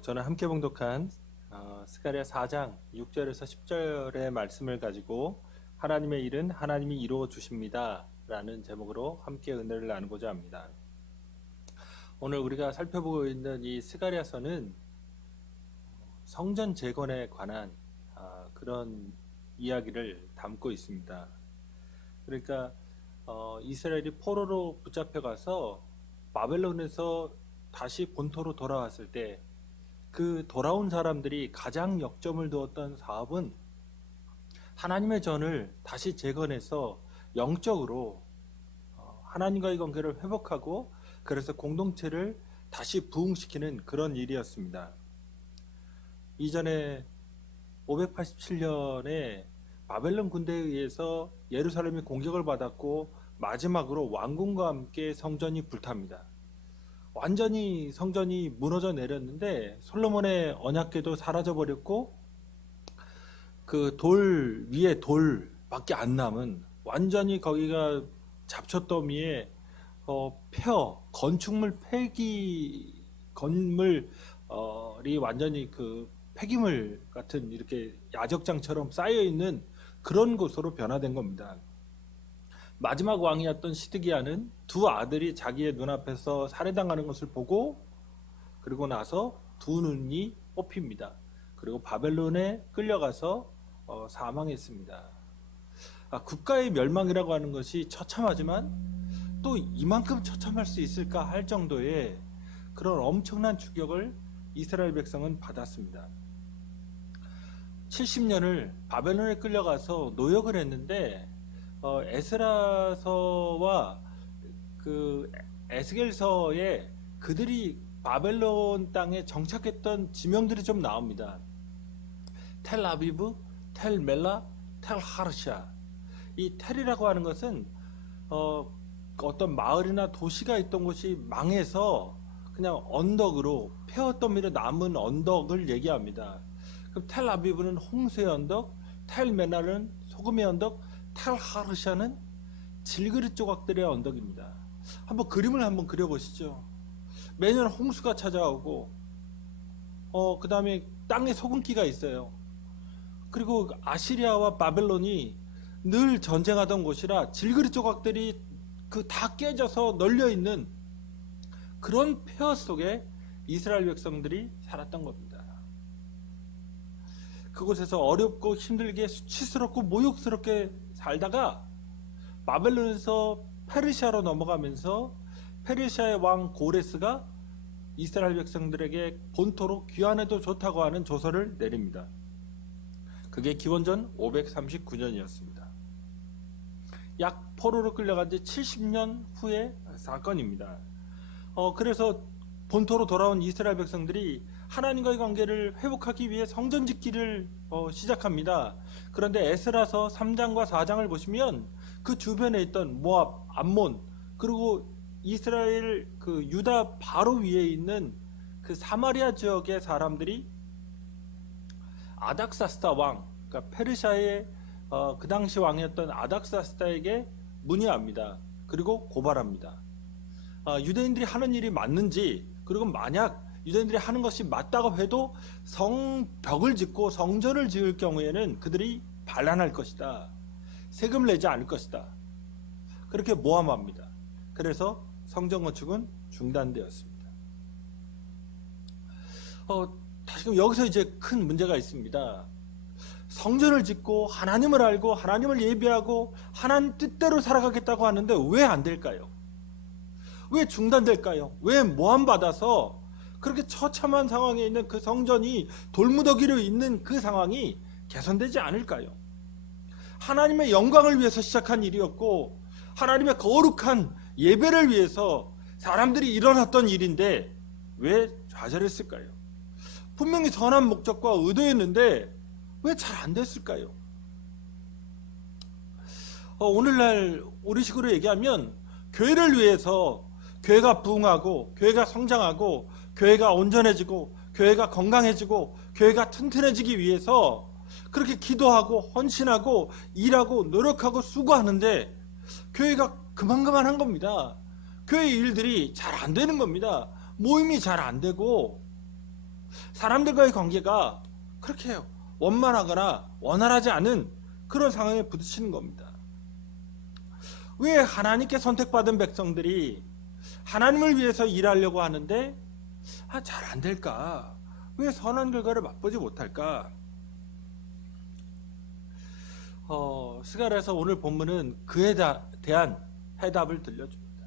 저는 함께 봉독한 스가랴 4장 6절에서 10절의 말씀을 가지고 하나님의 일은 하나님이 이루어 주십니다 라는 제목으로 함께 은혜를 나누고자 합니다. 오늘 우리가 살펴보고 있는 이 스가랴서는 성전 재건에 관한 그런 이야기를 담고 있습니다. 그러니까 이스라엘이 포로로 붙잡혀가서 바벨론에서 다시 본토로 돌아왔을 때 그 돌아온 사람들이 가장 역점을 두었던 사업은 하나님의 전을 다시 재건해서 영적으로 하나님과의 관계를 회복하고 그래서 공동체를 다시 부흥시키는 그런 일이었습니다. 이전에 587년에 바벨론 군대에 의해서 예루살렘이 공격을 받았고 마지막으로 왕궁과 함께 성전이 불탑니다. 완전히 성전이 무너져 내렸는데 솔로몬의 언약궤도 사라져 버렸고 그 돌 위에 돌밖에 안 남은 완전히 거기가 잡초더미에 건축물 폐기 건물이 완전히 그 폐기물 같은 이렇게 야적장처럼 쌓여 있는 그런 곳으로 변화된 겁니다. 마지막 왕이었던 시드기야는 두 아들이 자기의 눈앞에서 살해당하는 것을 보고 그리고 나서 두 눈이 뽑힙니다. 그리고 바벨론에 끌려가서 사망했습니다. 국가의 멸망이라고 하는 것이 처참하지만 또 이만큼 처참할 수 있을까 할 정도의 그런 엄청난 충격을 이스라엘 백성은 받았습니다. 70년을 바벨론에 끌려가서 노역을 했는데 에스라서와 그 에스겔서에 그들이 바벨론 땅에 정착했던 지명들이 좀 나옵니다. 텔아비브, 텔멜라, 텔하르샤. 이 텔이라고 하는 것은 어떤 마을이나 도시가 있던 곳이 망해서 그냥 언덕으로 폐허더미로 남은 언덕을 얘기합니다. 그럼 텔아비브는 홍수의 언덕, 텔멜라는 소금의 언덕, 텔하르샤는 질그릇 조각들의 언덕입니다. 한번 그림을 한번 그려보시죠. 매년 홍수가 찾아오고 그 다음에 땅에 소금기가 있어요. 그리고 아시리아와 바벨론이 늘 전쟁하던 곳이라 질그릇 조각들이 다 깨져서 널려있는 그런 폐허 속에 이스라엘 백성들이 살았던 겁니다. 그곳에서 어렵고 힘들게 수치스럽고 모욕스럽게 살다가 바벨론에서 페르시아로 넘어가면서 페르시아의 왕 고레스가 이스라엘 백성들에게 본토로 귀환해도 좋다고 하는 조서를 내립니다. 그게 기원전 539년이었습니다. 약 포로로 끌려간 지 70년 후의 사건입니다. 그래서 본토로 돌아온 이스라엘 백성들이 하나님과의 관계를 회복하기 위해 성전 짓기를 시작합니다. 그런데 에스라서 3장과 4장을 보시면 그 주변에 있던 모압, 암몬, 그리고 이스라엘 그 유다 바로 위에 있는 그 사마리아 지역의 사람들이 아닥사스다 왕, 그러니까 페르시아의 그 당시 왕이었던 아닥사스다에게 문의합니다. 그리고 고발합니다. 유대인들이 하는 일이 맞는지, 그리고 만약 유대인들이 하는 것이 맞다고 해도 성벽을 짓고 성전을 지을 경우에는 그들이 반란할 것이다. 세금을 내지 않을 것이다. 그렇게 모함합니다. 그래서 성전 건축은 중단되었습니다. 다시금 여기서 이제 큰 문제가 있습니다. 성전을 짓고 하나님을 알고 하나님을 예배하고 하나님 뜻대로 살아가겠다고 하는데 왜 안 될까요? 왜 중단될까요? 왜 모함받아서 그렇게 처참한 상황에 있는 그 성전이 돌무더기로 있는 그 상황이 개선되지 않을까요? 하나님의 영광을 위해서 시작한 일이었고 하나님의 거룩한 예배를 위해서 사람들이 일어났던 일인데 왜 좌절했을까요? 분명히 선한 목적과 의도였는데 왜 잘 안 됐을까요? 오늘날 우리식으로 얘기하면 교회를 위해서 교회가 부흥하고 교회가 성장하고 교회가 온전해지고 교회가 건강해지고 교회가 튼튼해지기 위해서 그렇게 기도하고 헌신하고 일하고 노력하고 수고하는데 교회가 그만한 겁니다. 교회 일들이 잘 안 되는 겁니다. 모임이 잘 안 되고 사람들과의 관계가 그렇게 원만하거나 원활하지 않은 그런 상황에 부딪히는 겁니다. 왜 하나님께 선택받은 백성들이 하나님을 위해서 일하려고 하는데 잘 안 될까? 왜 선한 결과를 맛보지 못할까? 스가랴서 오늘 본문은 그에 대한 해답을 들려줍니다.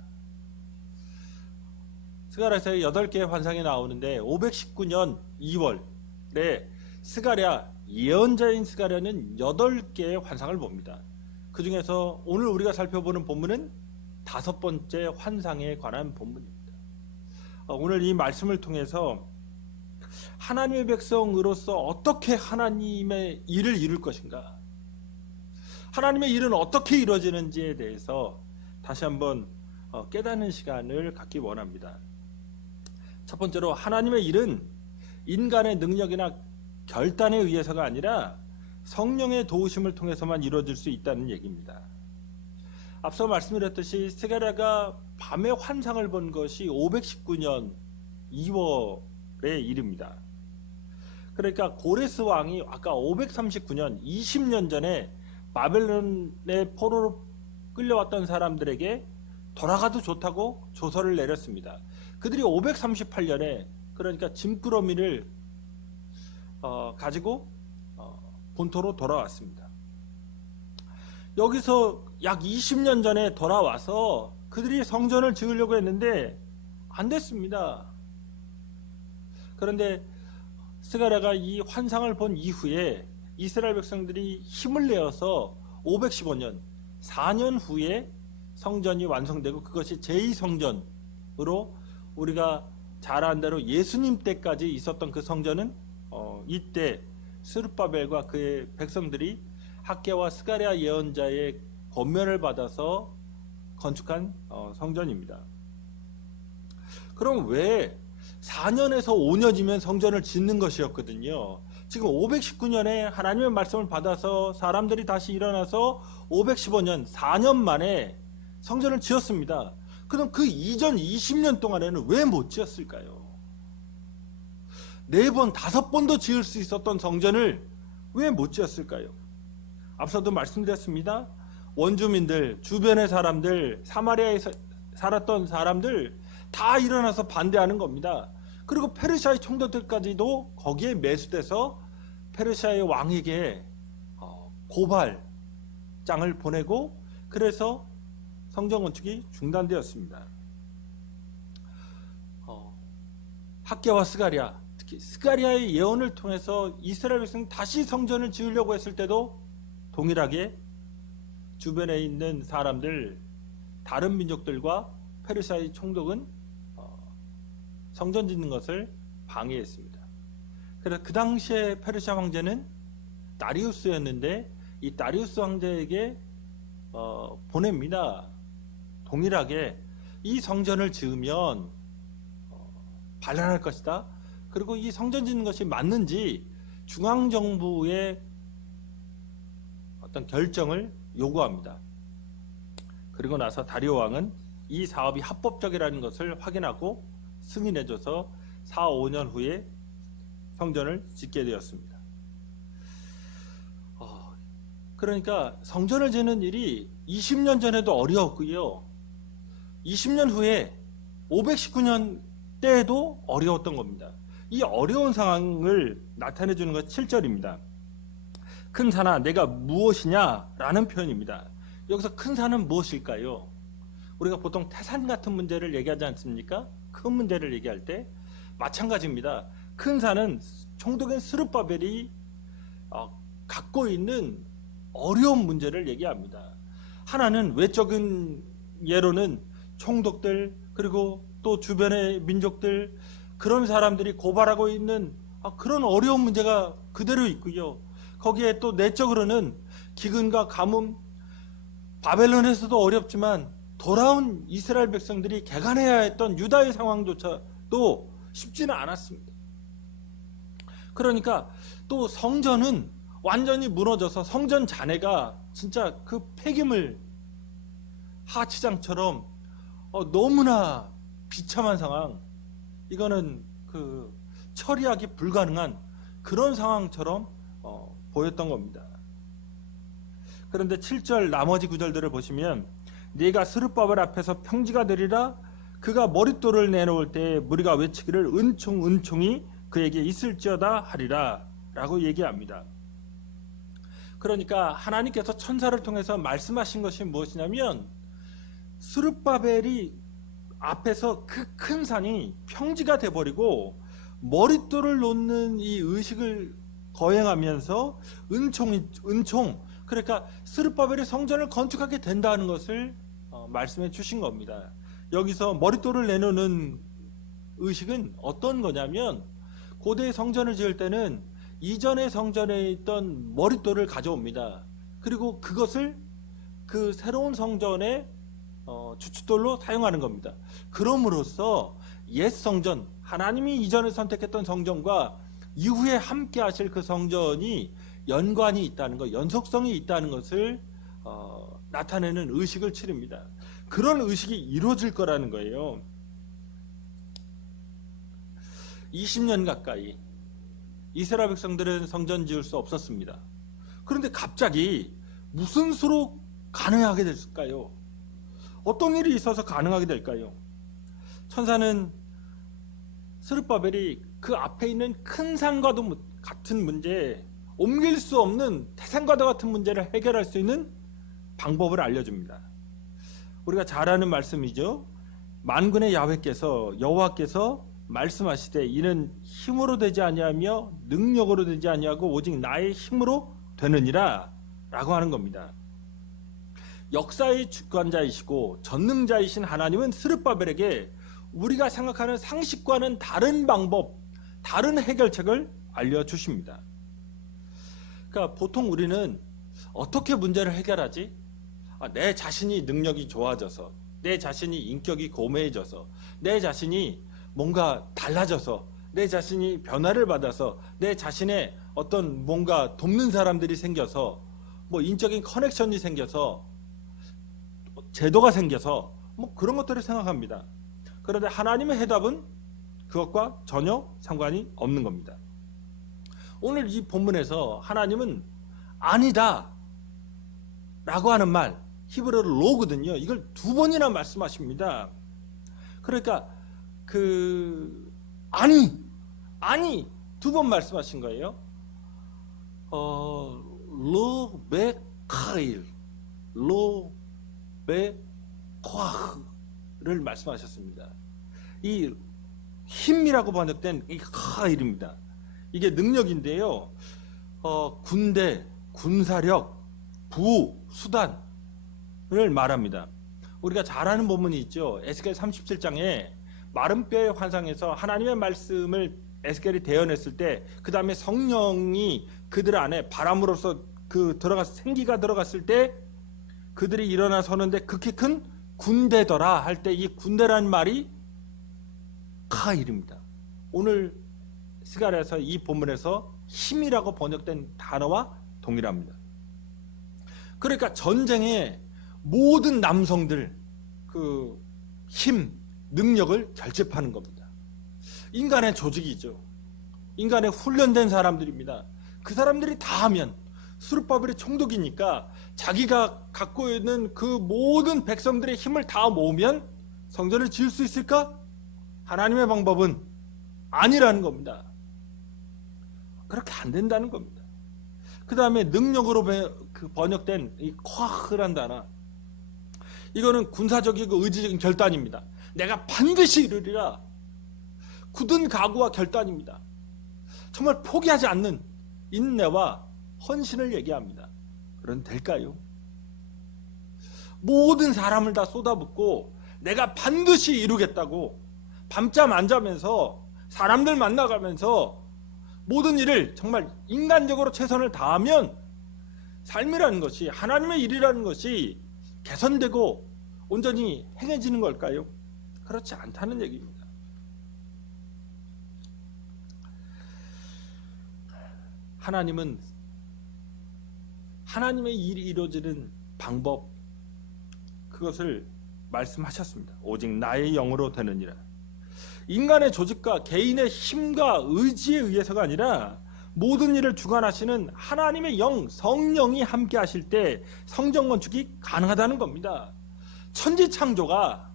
스가랴서에 8개의 환상이 나오는데 519년 2월에 스가랴 예언자인 스가랴는 8개의 환상을 봅니다. 그 중에서 오늘 우리가 살펴보는 본문은 5번째 환상에 관한 본문입니다. 오늘 이 말씀을 통해서 하나님의 백성으로서 어떻게 하나님의 일을 이룰 것인가, 하나님의 일은 어떻게 이루어지는지에 대해서 다시 한번 깨닫는 시간을 갖기 원합니다. 첫 번째로 하나님의 일은 인간의 능력이나 결단에 의해서가 아니라 성령의 도우심을 통해서만 이루어질 수 있다는 얘기입니다. 앞서 말씀드렸듯이 스가랴가 밤에 환상을 본 것이 519년 2월의 일입니다. 그러니까 고레스 왕이 아까 539년 20년 전에 바벨론의 포로로 끌려왔던 사람들에게 돌아가도 좋다고 조서를 내렸습니다. 그들이 538년에 그러니까 짐꾸러미를 가지고 본토로 돌아왔습니다. 여기서 약 20년 전에 돌아와서 그들이 성전을 지으려고 했는데 안 됐습니다. 그런데 스가랴가 이 환상을 본 이후에 이스라엘 백성들이 힘을 내어서 515년 4년 후에 성전이 완성되고 그것이 제2성전으로 우리가 잘 아는 대로 예수님 때까지 있었던 그 성전은 이때 스룹바벨과 그의 백성들이 학개와 스가랴 예언자의 권면을 받아서 건축한 성전입니다. 그럼 왜 4년에서 5년이면 성전을 짓는 것이었거든요. 지금 519년에 하나님의 말씀을 받아서 사람들이 다시 일어나서 515년 4년 만에 성전을 지었습니다. 그럼 그 이전 20년 동안에는 왜 못 지었을까요? 4번, 5번도 지을 수 있었던 성전을 왜 못 지었을까요? 앞서도 말씀드렸습니다. 원주민들, 주변의 사람들, 사마리아에 살았던 사람들 다 일어나서 반대하는 겁니다. 그리고 페르시아의 총독들까지도 거기에 매수돼서 페르시아의 왕에게 고발장을 보내고 그래서 성전 건축이 중단되었습니다. 학개와 스가랴, 특히 스가랴의 예언을 통해서 이스라엘 백성이 다시 성전을 지으려고 했을 때도 동일하게 주변에 있는 사람들, 다른 민족들과 페르시아의 총독은 성전 짓는 것을 방해했습니다. 그래서 그 당시에 페르시아 황제는 다리우스였는데 이 다리우스 황제에게 보냅니다. 동일하게 이 성전을 지으면 반란할 것이다. 그리고 이 성전 짓는 것이 맞는지 중앙정부의 어떤 결정을 요구합니다. 그리고 나서 다리오 왕은 이 사업이 합법적이라는 것을 확인하고 승인해줘서 4, 5년 후에 성전을 짓게 되었습니다. 그러니까 성전을 짓는 일이 20년 전에도 어려웠고요. 20년 후에 519년 때에도 어려웠던 겁니다. 이 어려운 상황을 나타내 주는 것 7절입니다. 큰 산아 내가 무엇이냐 라는 표현입니다. 여기서 큰 산은 무엇일까요? 우리가 보통 태산 같은 문제를 얘기하지 않습니까? 큰 문제를 얘기할 때 마찬가지입니다. 큰 산은 총독인 스룹바벨이 갖고 있는 어려운 문제를 얘기합니다. 하나는 외적인 예로는 총독들 그리고 또 주변의 민족들 그런 사람들이 고발하고 있는 그런 어려운 문제가 그대로 있고요. 거기에 또 내적으로는 기근과 가뭄, 바벨론에서도 어렵지만 돌아온 이스라엘 백성들이 개간해야 했던 유다의 상황조차도 쉽지는 않았습니다. 그러니까 또 성전은 완전히 무너져서 성전 잔해가 진짜 그 폐기물 하치장처럼 너무나 비참한 상황. 이거는 그 처리하기 불가능한 그런 상황처럼 보였던 겁니다. 그런데 7절 나머지 구절들을 보시면 네가 스룹바벨 앞에서 평지가 되리라. 그가 머릿돌을 내놓을 때 무리가 외치기를 은총 은총이 그에게 있을지어다 하리라 라고 얘기합니다. 그러니까 하나님께서 천사를 통해서 말씀하신 것이 무엇이냐면 스룹바벨이 앞에서 그 큰 산이 평지가 돼버리고 머릿돌을 놓는 이 의식을 거행하면서 은총 그러니까 스룹바벨이 성전을 건축하게 된다는 것을 말씀해 주신 겁니다. 여기서 머릿돌을 내놓는 의식은 어떤 거냐면 고대 성전을 지을 때는 이전의 성전에 있던 머릿돌을 가져옵니다. 그리고 그것을 그 새로운 성전의 주춧돌로 사용하는 겁니다. 그럼으로써 옛 성전, 하나님이 이전에 선택했던 성전과 이후에 함께 하실 그 성전이 연관이 있다는 것, 연속성이 있다는 것을 나타내는 의식을 치릅니다. 그런 의식이 이루어질 거라는 거예요. 20년 가까이 이스라엘 백성들은 성전 지을 수 없었습니다. 그런데 갑자기 무슨 수로 가능하게 됐을까요? 어떤 일이 있어서 가능하게 될까요? 천사는 스룹바벨이 그 앞에 있는 큰 산과도 같은 문제, 옮길 수 없는 태산과도 같은 문제를 해결할 수 있는 방법을 알려줍니다. 우리가 잘 아는 말씀이죠. 만군의 여호와께서 말씀하시되 이는 힘으로 되지 아니하며 능력으로 되지 아니하고 오직 나의 힘으로 되느니라 라고 하는 겁니다. 역사의 주관자이시고 전능자이신 하나님은 스룹바벨에게 우리가 생각하는 상식과는 다른 방법, 다른 해결책을 알려주십니다. 그러니까 보통 우리는 어떻게 문제를 해결하지? 내 자신이 능력이 좋아져서, 내 자신이 인격이 고매해져서, 내 자신이 뭔가 달라져서, 내 자신이 변화를 받아서, 내 자신의 어떤 뭔가 돕는 사람들이 생겨서, 뭐 인적인 커넥션이 생겨서, 제도가 생겨서 뭐 그런 것들을 생각합니다. 그런데 하나님의 해답은 그것과 전혀 상관이 없는 겁니다. 오늘 이 본문에서 하나님은 아니다 라고 하는 말, 히브리어로 로거든요. 이걸 두 번이나 말씀하십니다. 그러니까 아니 두 번 말씀하신 거예요. 로베카일 로베콰흐를 말씀하셨습니다. 이 힘이라고 번역된 이 카일입니다. 이게 능력인데요. 군대, 군사력, 부, 수단을 말합니다. 우리가 잘 아는 본문이 있죠. 에스겔 37장에 마른 뼈의 환상에서 하나님의 말씀을 에스겔이 대언했을 때 그 다음에 성령이 그들 안에 바람으로서 생기가 들어갔을 때 그들이 일어나 서는데 극히 큰 군대더라 할 때 이 군대라는 말이 카일입니다. 오늘 스가랴서 이 본문에서 힘이라고 번역된 단어와 동일합니다. 그러니까 전쟁에 모든 남성들 그 힘, 능력을 결집하는 겁니다. 인간의 조직이죠. 인간의 훈련된 사람들입니다. 그 사람들이 다 하면 스룹바벨이 총독이니까 자기가 갖고 있는 그 모든 백성들의 힘을 다 모으면 성전을 지을 수 있을까? 하나님의 방법은 아니라는 겁니다. 그렇게 안 된다는 겁니다. 그 다음에 능력으로 번역된 이 콰흐란 단어, 이거는 군사적이고 의지적인 결단입니다. 내가 반드시 이루리라. 굳은 각오와 결단입니다. 정말 포기하지 않는 인내와 헌신을 얘기합니다. 그런데 될까요? 모든 사람을 다 쏟아붓고 내가 반드시 이루겠다고 밤잠 안 자면서 사람들 만나가면서 모든 일을 정말 인간적으로 최선을 다하면 삶이라는 것이, 하나님의 일이라는 것이 개선되고 온전히 행해지는 걸까요? 그렇지 않다는 얘기입니다. 하나님은 하나님의 일이 이루어지는 방법, 그것을 말씀하셨습니다. 오직 나의 영으로 되느니라. 인간의 조직과 개인의 힘과 의지에 의해서가 아니라 모든 일을 주관하시는 하나님의 영, 성령이 함께 하실 때 성전 건축이 가능하다는 겁니다. 천지창조가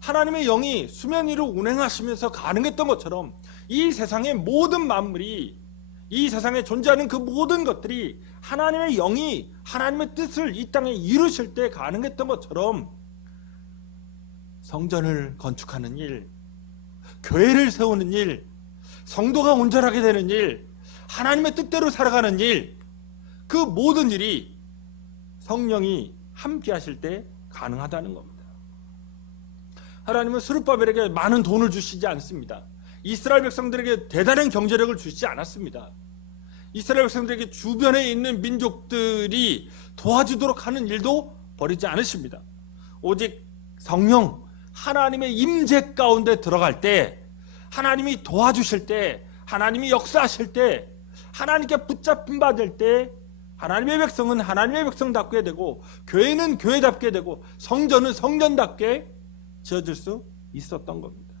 하나님의 영이 수면 위로 운행하시면서 가능했던 것처럼 이 세상의 모든 만물이, 이 세상에 존재하는 그 모든 것들이 하나님의 영이 하나님의 뜻을 이 땅에 이루실 때 가능했던 것처럼 성전을 건축하는 일, 교회를 세우는 일, 성도가 온전하게 되는 일, 하나님의 뜻대로 살아가는 일, 그 모든 일이 성령이 함께 하실 때 가능하다는 겁니다. 하나님은 스룹바벨에게 많은 돈을 주시지 않습니다. 이스라엘 백성들에게 대단한 경제력을 주시지 않았습니다. 이스라엘 백성들에게 주변에 있는 민족들이 도와주도록 하는 일도 벌이지 않으십니다. 오직 성령, 하나님의 임재 가운데 들어갈 때, 하나님이 도와주실 때, 하나님이 역사하실 때, 하나님께 붙잡힌 바 될 때 하나님의 백성은 하나님의 백성답게 되고, 교회는 교회답게 되고, 성전은 성전답게 지어질 수 있었던 겁니다.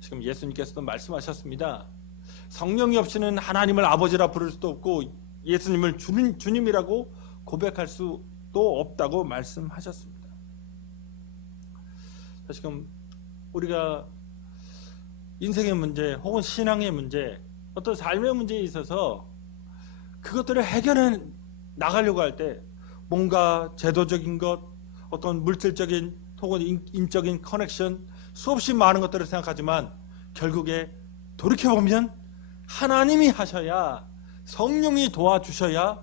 지금 예수님께서도 말씀하셨습니다. 성령이 없이는 하나님을 아버지라 부를 수도 없고 예수님을 주님이라고 고백할 수도 없다고 말씀하셨습니다. 지금 우리가 인생의 문제 혹은 신앙의 문제, 어떤 삶의 문제에 있어서 그것들을 해결해 나가려고 할 때 뭔가 제도적인 것, 어떤 물질적인 혹은 인적인 커넥션, 수없이 많은 것들을 생각하지만 결국에 돌이켜보면 하나님이 하셔야, 성령이 도와주셔야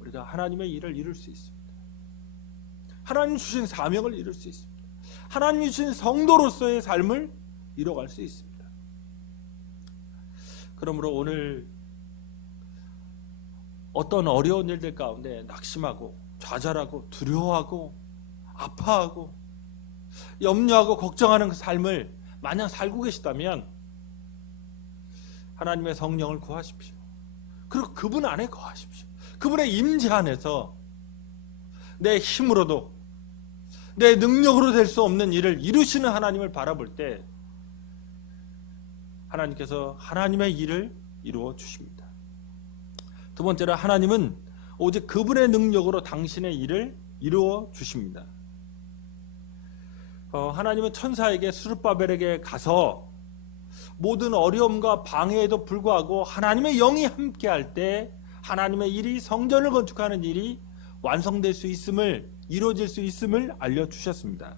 우리가 하나님의 일을 이룰 수 있습니다. 하나님 주신 사명을 이룰 수 있습니다. 하나님이 주신 성도로서의 삶을 이뤄갈 수 있습니다. 그러므로 오늘 어떤 어려운 일들 가운데 낙심하고 좌절하고 두려워하고 아파하고 염려하고 걱정하는 그 삶을 만약 살고 계시다면 하나님의 성령을 구하십시오. 그리고 그분 안에 거하십시오. 그분의 임재 안에서 내 힘으로도 내 능력으로 될 수 없는 일을 이루시는 하나님을 바라볼 때 하나님께서 하나님의 일을 이루어 주십니다. 두 번째로 하나님은 오직 그분의 능력으로 당신의 일을 이루어 주십니다. 하나님은 천사에게 스룹바벨에게 가서 모든 어려움과 방해에도 불구하고 하나님의 영이 함께할 때 하나님의 일이, 성전을 건축하는 일이 완성될 수 있음을, 이루어질 수 있음을 알려주셨습니다.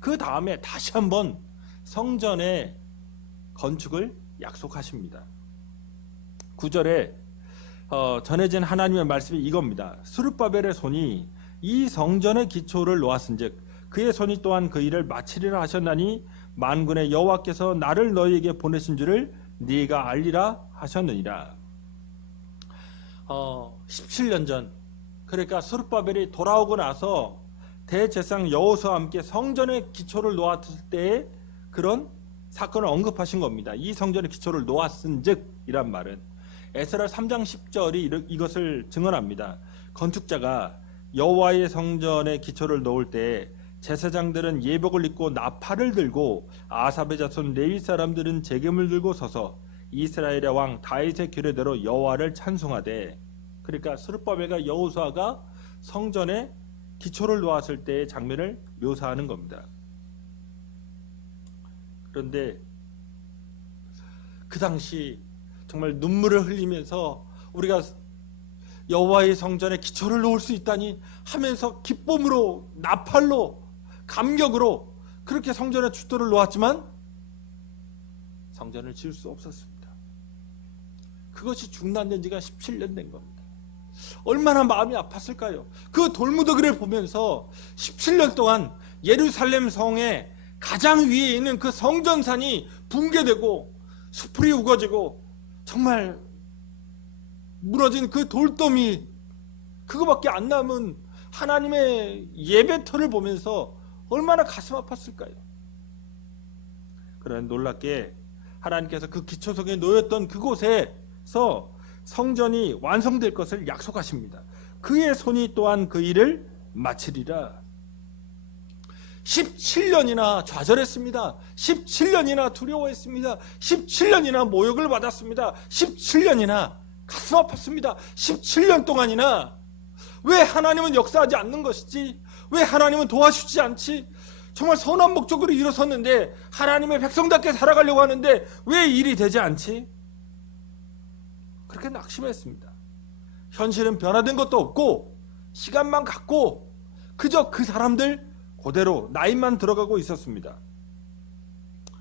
그 다음에 다시 한번 성전의 건축을 약속하십니다. 9절에 전해진 하나님의 말씀이 이겁니다. 스룹바벨의 손이 이 성전의 기초를 놓았은즉 그의 손이 또한 그 일을 마치리라 하셨나니 만군의 여호와께서 나를 너희에게 보내신 줄을 네가 알리라 하셨느니라. 17년 전, 그러니까 스룹바벨이 돌아오고 나서 대제사장 여호수아와 함께 성전의 기초를 놓았을 때의 그런 사건을 언급하신 겁니다. 이 성전의 기초를 놓았은즉 이란 말은 에스라 3장 10절이 이것을 증언합니다. 건축자가 여호와의 성전의 기초를 놓을 때 제사장들은 예복을 입고 나팔을 들고 아삽의 자손 레위 사람들은 제금을 들고 서서 이스라엘의 왕 다윗의 규례대로 여호와를 찬송하되, 그러니까 스룹바벨과 여호수아가 성전의 기초를 놓았을 때의 장면을 묘사하는 겁니다. 그런데 그 당시 정말 눈물을 흘리면서 우리가 여호와의 성전에 기초를 놓을 수 있다니 하면서 기쁨으로, 나팔로, 감격으로 그렇게 성전에 주도를 놓았지만 성전을 지을 수 없었습니다. 그것이 중단된 지가 17년 된 겁니다. 얼마나 마음이 아팠을까요? 그 돌무더기를 보면서 17년 동안 예루살렘 성의 가장 위에 있는 그 성전산이 붕괴되고 수풀이 우거지고 정말 무너진 그 돌더미, 그거밖에 안 남은 하나님의 예배터를 보면서 얼마나 가슴 아팠을까요? 그러나 놀랍게 하나님께서 그 기초석에 놓였던 그곳에서 성전이 완성될 것을 약속하십니다. 그의 손이 또한 그 일을 마치리라. 17년이나 좌절했습니다. 17년이나 두려워했습니다. 17년이나 모욕을 받았습니다. 17년이나 가슴 아팠습니다. 17년 동안이나 왜 하나님은 역사하지 않는 것이지? 왜 하나님은 도와주지 않지? 정말 선한 목적으로 일어섰는데, 하나님의 백성답게 살아가려고 하는데 왜 일이 되지 않지? 그렇게 낙심했습니다. 현실은 변화된 것도 없고 시간만 갔고 그저 그 사람들 그대로 나이만 들어가고 있었습니다.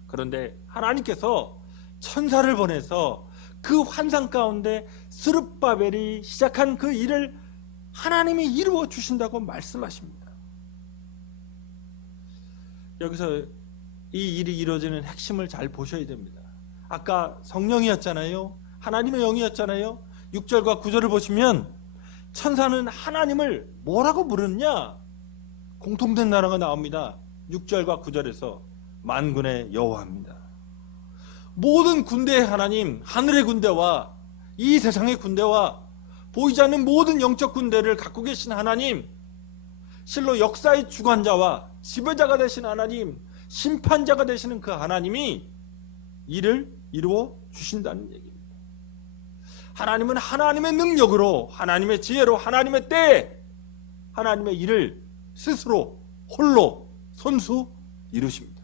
그런데 하나님께서 천사를 보내서 그 환상 가운데 스룹바벨이 시작한 그 일을 하나님이 이루어 주신다고 말씀하십니다. 여기서 이 일이 이루어지는 핵심을 잘 보셔야 됩니다. 아까 성령이었잖아요. 하나님의 영이었잖아요. 6절과 9절을 보시면 천사는 하나님을 뭐라고 부르느냐? 공통된 나라가 나옵니다. 6절과 9절에서 만군의 여호와입니다. 모든 군대의 하나님, 하늘의 군대와 이 세상의 군대와 보이지 않는 모든 영적 군대를 갖고 계신 하나님, 실로 역사의 주관자와 지배자가 되신 하나님, 심판자가 되시는 그 하나님이 일을 이루어 주신다는 얘기입니다. 하나님은 하나님의 능력으로, 하나님의 지혜로, 하나님의 때에 하나님의 일을 스스로 홀로 손수 이루십니다.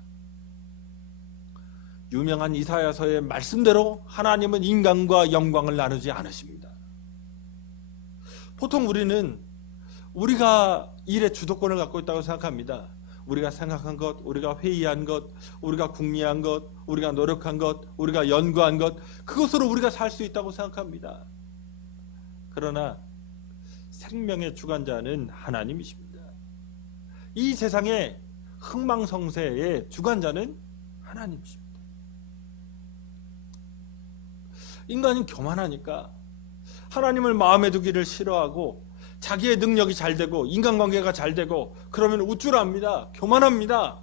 유명한 이사야서의 말씀대로 하나님은 인간과 영광을 나누지 않으십니다. 보통 우리는 우리가 일의 주도권을 갖고 있다고 생각합니다. 우리가 생각한 것, 우리가 회의한 것, 우리가 궁리한 것, 우리가 노력한 것, 우리가 연구한 것, 그것으로 우리가 살 수 있다고 생각합니다. 그러나 생명의 주관자는 하나님이십니다. 이 세상의 흥망성쇠의 주관자는 하나님이십니다. 인간은 교만하니까 하나님을 마음에 두기를 싫어하고 자기의 능력이 잘 되고 인간관계가 잘 되고 그러면 우쭐합니다. 교만합니다.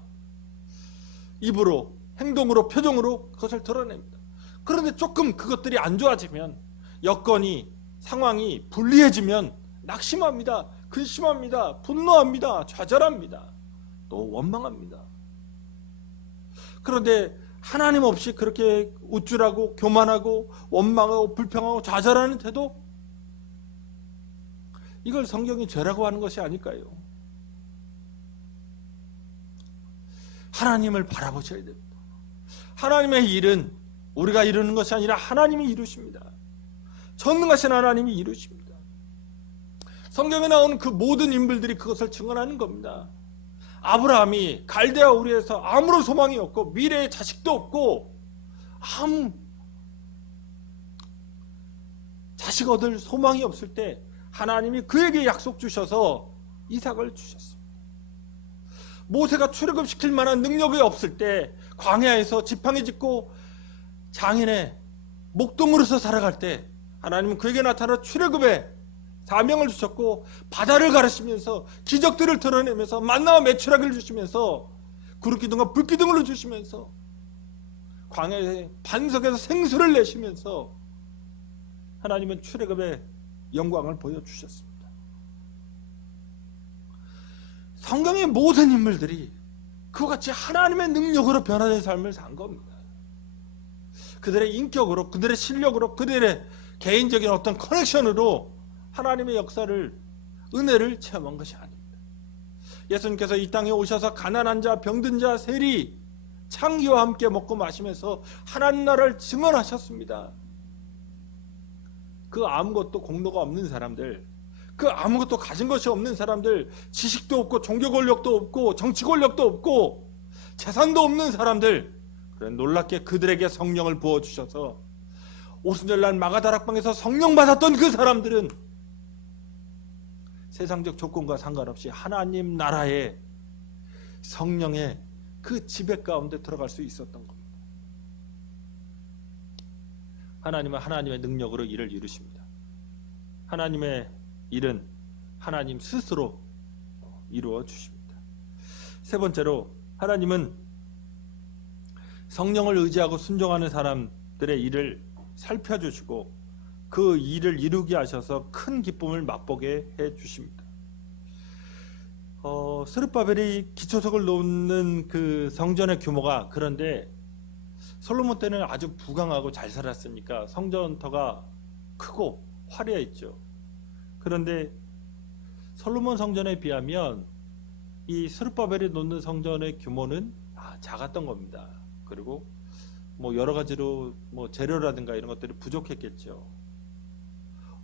입으로, 행동으로, 표정으로 그것을 드러냅니다. 그런데 조금 그것들이 안 좋아지면, 여건이, 상황이 불리해지면 낙심합니다. 근심합니다. 분노합니다. 좌절합니다. 또 원망합니다. 그런데 하나님 없이 그렇게 우쭐하고 교만하고 원망하고 불평하고 좌절하는 태도, 이걸 성경이 죄라고 하는 것이 아닐까요? 하나님을 바라보셔야 됩니다. 하나님의 일은 우리가 이루는 것이 아니라 하나님이 이루십니다. 전능하신 하나님이 이루십니다. 성경에 나오는 그 모든 인물들이 그것을 증언하는 겁니다. 아브라함이 갈대아 우르에서 아무런 소망이 없고 미래에 자식도 없고 아무 자식 얻을 소망이 없을 때 하나님이 그에게 약속 주셔서 이삭을 주셨습니다. 모세가 출애굽시킬 만한 능력이 없을 때 광야에서 지팡이 짚고 장인의 목동으로서 살아갈 때 하나님은 그에게 나타나 출애굽의 사명을 주셨고, 바다를 가르치면서 기적들을 드러내면서 만나와 메추라기를 주시면서 구름기둥과 불기둥을 주시면서 광야의 반석에서 생수를 내시면서 하나님은 출애굽의 영광을 보여주셨습니다. 성경의 모든 인물들이 그와 같이 하나님의 능력으로 변화된 삶을 산 겁니다. 그들의 인격으로, 그들의 실력으로, 그들의 개인적인 어떤 커넥션으로 하나님의 역사를, 은혜를 체험한 것이 아닙니다. 예수님께서 이 땅에 오셔서 가난한 자, 병든 자, 세리, 창기와 함께 먹고 마시면서 하나님 나라를 증언하셨습니다. 그 아무것도 공로가 없는 사람들, 그 아무것도 가진 것이 없는 사람들, 지식도 없고 종교 권력도 없고 정치 권력도 없고 재산도 없는 사람들, 그래 놀랍게 그들에게 성령을 부어주셔서 오순절날 마가다락방에서 성령 받았던 그 사람들은 세상적 조건과 상관없이 하나님 나라의 성령의 그 지배 가운데 들어갈 수 있었던 겁니다. 하나님은 하나님의 능력으로 일을 이루십니다. 하나님의 일은 하나님 스스로 이루어 주십니다. 세 번째로, 하나님은 성령을 의지하고 순종하는 사람들의 일을 살펴주시고 그 일을 이루게 하셔서 큰 기쁨을 맛보게 해 주십니다. 스룹바벨이 기초석을 놓는 그 성전의 규모가, 그런데 솔로몬 때는 아주 부강하고 잘 살았으니까 성전터가 크고 화려했죠. 그런데 솔로몬 성전에 비하면 이 스룹바벨이 놓는 성전의 규모는 작았던 겁니다. 그리고 뭐 여러 가지로 뭐 재료라든가 이런 것들이 부족했겠죠.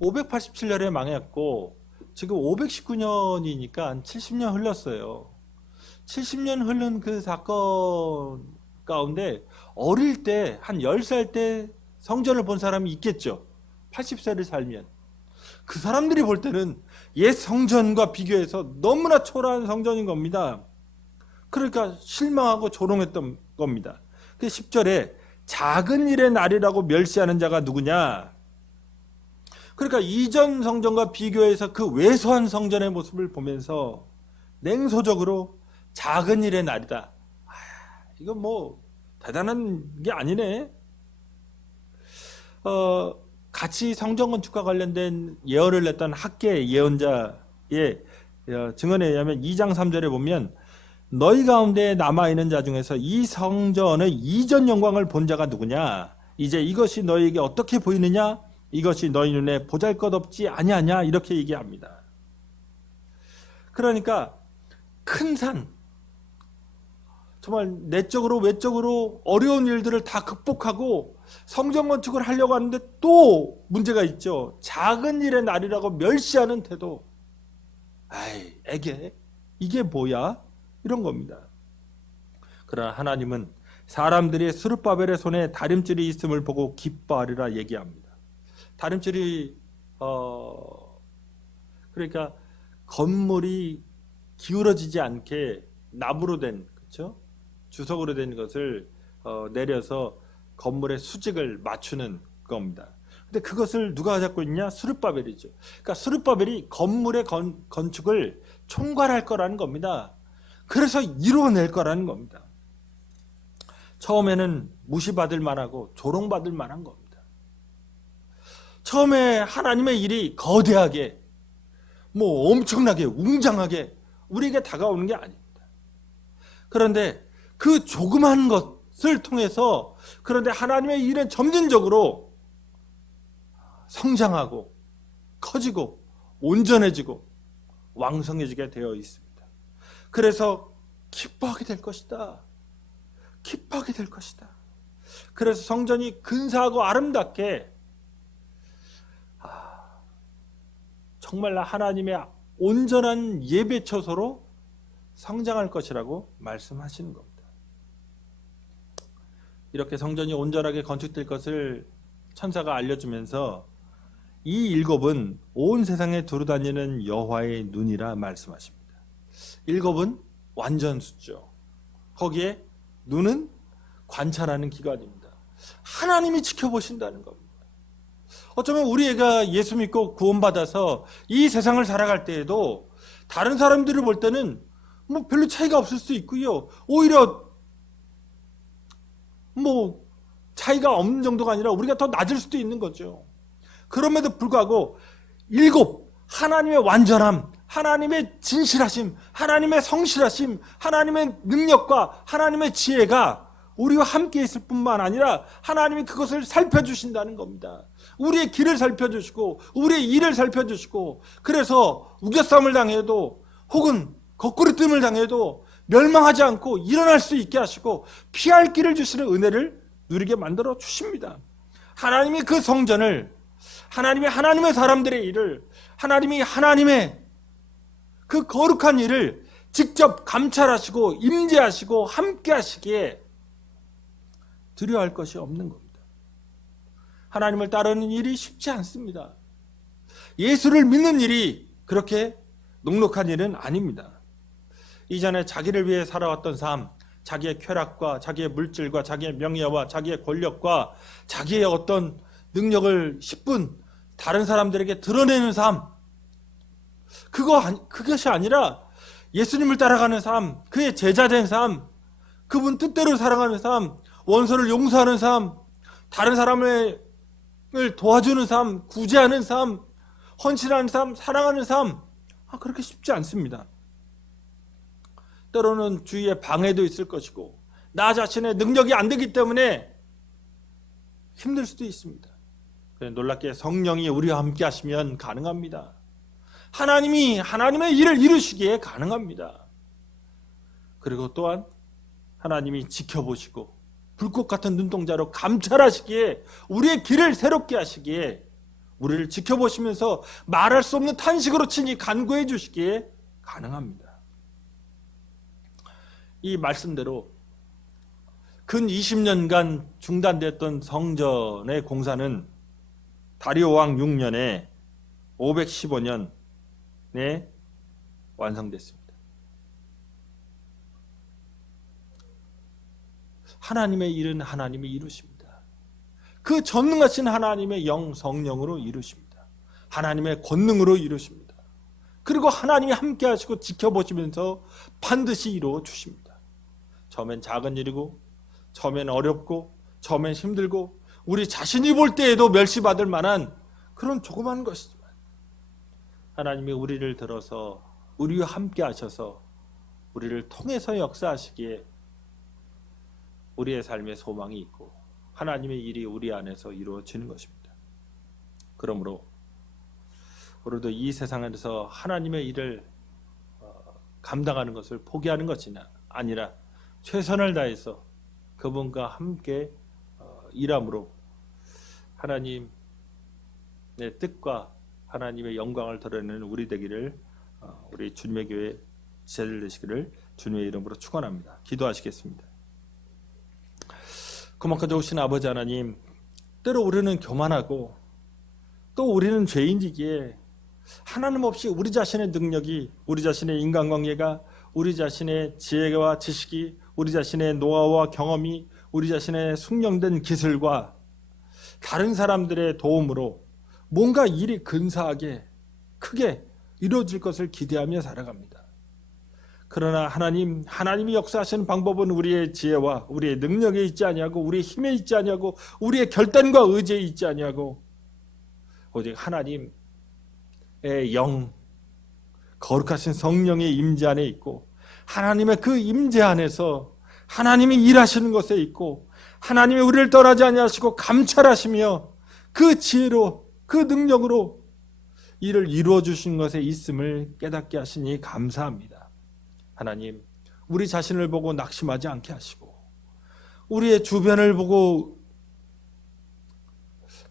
587년에 망했고 지금 519년이니까 한 70년 흘렀어요. 70년 흐른 그 사건 가운데 어릴 때 한 10살 때 성전을 본 사람이 있겠죠. 80세를 살면. 그 사람들이 볼 때는 옛 성전과 비교해서 너무나 초라한 성전인 겁니다. 그러니까 실망하고 조롱했던 겁니다. 그 10절에 작은 일의 날이라고 멸시하는 자가 누구냐? 그러니까 이전 성전과 비교해서 그 왜소한 성전의 모습을 보면서 냉소적으로 작은 일의 날이다. 이건 뭐 대단한 게 아니네. 같이 성전 건축과 관련된 예언을 냈던 학계 예언자의 증언에 의하면 2장 3절에 보면 너희 가운데 남아있는 자 중에서 이 성전의 이전 영광을 본 자가 누구냐? 이제 이것이 너희에게 어떻게 보이느냐? 이것이 너희 눈에 보잘것없지 아니하냐? 이렇게 얘기합니다. 그러니까 큰 산, 정말 내적으로 외적으로 어려운 일들을 다 극복하고 성전 건축을 하려고 하는데 또 문제가 있죠. 작은 일의 날이라고 멸시하는 태도. 애게 이게 뭐야? 이런 겁니다. 그러나 하나님은 사람들이 스룹바벨의 손에 다림줄이 있음을 보고 기뻐하리라 얘기합니다. 다림줄이 그러니까 건물이 기울어지지 않게 나무로 된, 그렇죠? 주석으로 된 것을 내려서 건물의 수직을 맞추는 겁니다. 근데 그것을 누가 잡고 있냐? 스룹바벨이죠. 그러니까 스룹바벨이 건물의 건축을 총괄할 거라는 겁니다. 그래서 이루어낼 거라는 겁니다. 처음에는 무시받을 만하고 조롱받을 만한 겁니다. 처음에 하나님의 일이 거대하게 뭐 엄청나게 웅장하게 우리에게 다가오는 게 아닙니다. 그런데 그 조그만 것을 통해서 그런데 하나님의 일은 점진적으로 성장하고 커지고 온전해지고 왕성해지게 되어 있습니다. 그래서 기뻐하게 될 것이다. 기뻐하게 될 것이다. 그래서 성전이 근사하고 아름답게 정말 하나님의 온전한 예배처소로 성장할 것이라고 말씀하시는 겁니다. 이렇게 성전이 온전하게 건축될 것을 천사가 알려주면서 이 일곱은 온 세상에 두루다니는 여호와의 눈이라 말씀하십니다. 일곱은 완전수죠. 거기에 눈은 관찰하는 기관입니다. 하나님이 지켜보신다는 겁니다. 어쩌면 우리 애가 예수 믿고 구원받아서 이 세상을 살아갈 때에도 다른 사람들을 볼 때는 뭐 별로 차이가 없을 수 있고요. 오히려 뭐 차이가 없는 정도가 아니라 우리가 더 낮을 수도 있는 거죠. 그럼에도 불구하고 일곱, 하나님의 완전함, 하나님의 진실하심, 하나님의 성실하심, 하나님의 능력과 하나님의 지혜가 우리와 함께 있을 뿐만 아니라 하나님이 그것을 살펴주신다는 겁니다. 우리의 길을 살펴주시고 우리의 일을 살펴주시고, 그래서 우겨싸움을 당해도 혹은 거꾸로 뜸을 당해도 멸망하지 않고 일어날 수 있게 하시고 피할 길을 주시는 은혜를 누리게 만들어 주십니다. 하나님이 그 성전을, 하나님의 사람들의 일을, 하나님의 그 거룩한 일을 직접 감찰하시고 임재하시고 함께 하시기에 두려워할 것이 없는 겁니다. 하나님을 따르는 일이 쉽지 않습니다. 예수를 믿는 일이 그렇게 녹록한 일은 아닙니다. 이전에 자기를 위해 살아왔던 삶, 자기의 쾌락과 자기의 물질과 자기의 명예와 자기의 권력과 자기의 어떤 능력을 10분 다른 사람들에게 드러내는 삶, 그것이 아니라 예수님을 따라가는 삶, 그의 제자된 삶, 그분 뜻대로 살아가는 삶, 원수를 용서하는 삶, 다른 사람을 도와주는 삶, 구제하는 삶, 헌신하는 삶, 사랑하는 삶, 그렇게 쉽지 않습니다. 때로는 주위에 방해도 있을 것이고 나 자신의 능력이 안 되기 때문에 힘들 수도 있습니다. 그런데 놀랍게 성령이 우리와 함께 하시면 가능합니다. 하나님이 하나님의 일을 이루시기에 가능합니다. 그리고 또한 하나님이 지켜보시고 불꽃 같은 눈동자로 감찰하시기에 우리의 길을 새롭게 하시기에 우리를 지켜보시면서 말할 수 없는 탄식으로 친히 간구해 주시기에 가능합니다. 이 말씀대로 근 20년간 중단됐던 성전의 공사는 다리오 왕 6년에 515년에 완성됐습니다. 하나님의 일은 하나님이 이루십니다. 그 전능하신 하나님의 영 성령으로 이루십니다. 하나님의 권능으로 이루십니다. 그리고 하나님이 함께 하시고 지켜보시면서 반드시 이루어 주십니다. 처음엔 작은 일이고 처음엔 어렵고 처음엔 힘들고 우리 자신이 볼 때에도 멸시받을 만한 그런 조그만 것이지만 하나님이 우리를 들어서 우리와 함께 하셔서 우리를 통해서 역사하시기에 우리의 삶에 소망이 있고 하나님의 일이 우리 안에서 이루어지는 것입니다. 그러므로 우리도 이 세상에서 하나님의 일을 감당하는 것을 포기하는 것이 아니라 최선을 다해서 그분과 함께 일함으로 하나님의 뜻과 하나님의 영광을 드러내는 우리 되기를 우리 주님의 교회 지체들 되시기를 주님의 이름으로 축원합니다. 기도하시겠습니다. 그만큼 좋으신 아버지 하나님, 때로 우리는 교만하고 또 우리는 죄인이기에 하나님 없이 우리 자신의 능력이, 우리 자신의 인간관계가, 우리 자신의 지혜와 지식이, 우리 자신의 노하우와 경험이, 우리 자신의 숙련된 기술과 다른 사람들의 도움으로 뭔가 일이 근사하게 크게 이루어질 것을 기대하며 살아갑니다. 그러나 하나님이 역사하시는 방법은 우리의 지혜와 우리의 능력에 있지 아니하고 우리의 힘에 있지 아니하고 우리의 결단과 의지에 있지 아니하고 오직 하나님의 영, 거룩하신 성령의 임재 안에 있고 하나님의 그 임재 안에서 하나님이 일하시는 것에 있고 하나님이 우리를 떠나지 아니하시고 감찰하시며 그 지혜로 그 능력으로 일을 이루어 주신 것에 있음을 깨닫게 하시니 감사합니다. 하나님, 우리 자신을 보고 낙심하지 않게 하시고 우리의 주변을 보고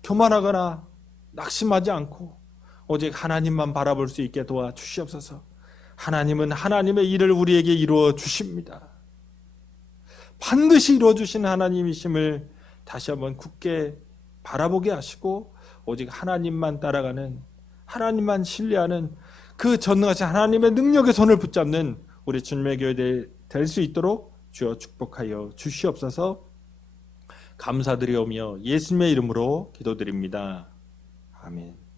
교만하거나 낙심하지 않고 오직 하나님만 바라볼 수 있게 도와주시옵소서. 하나님은 하나님의 일을 우리에게 이루어 주십니다. 반드시 이루어 주시는 하나님이심을 다시 한번 굳게 바라보게 하시고 오직 하나님만 따라가는, 하나님만 신뢰하는 그 전능하신 하나님의 능력의 손을 붙잡는 우리 주님의 교회 될 수 있도록 주여 축복하여 주시옵소서. 감사드리오며 예수님의 이름으로 기도드립니다. 아멘.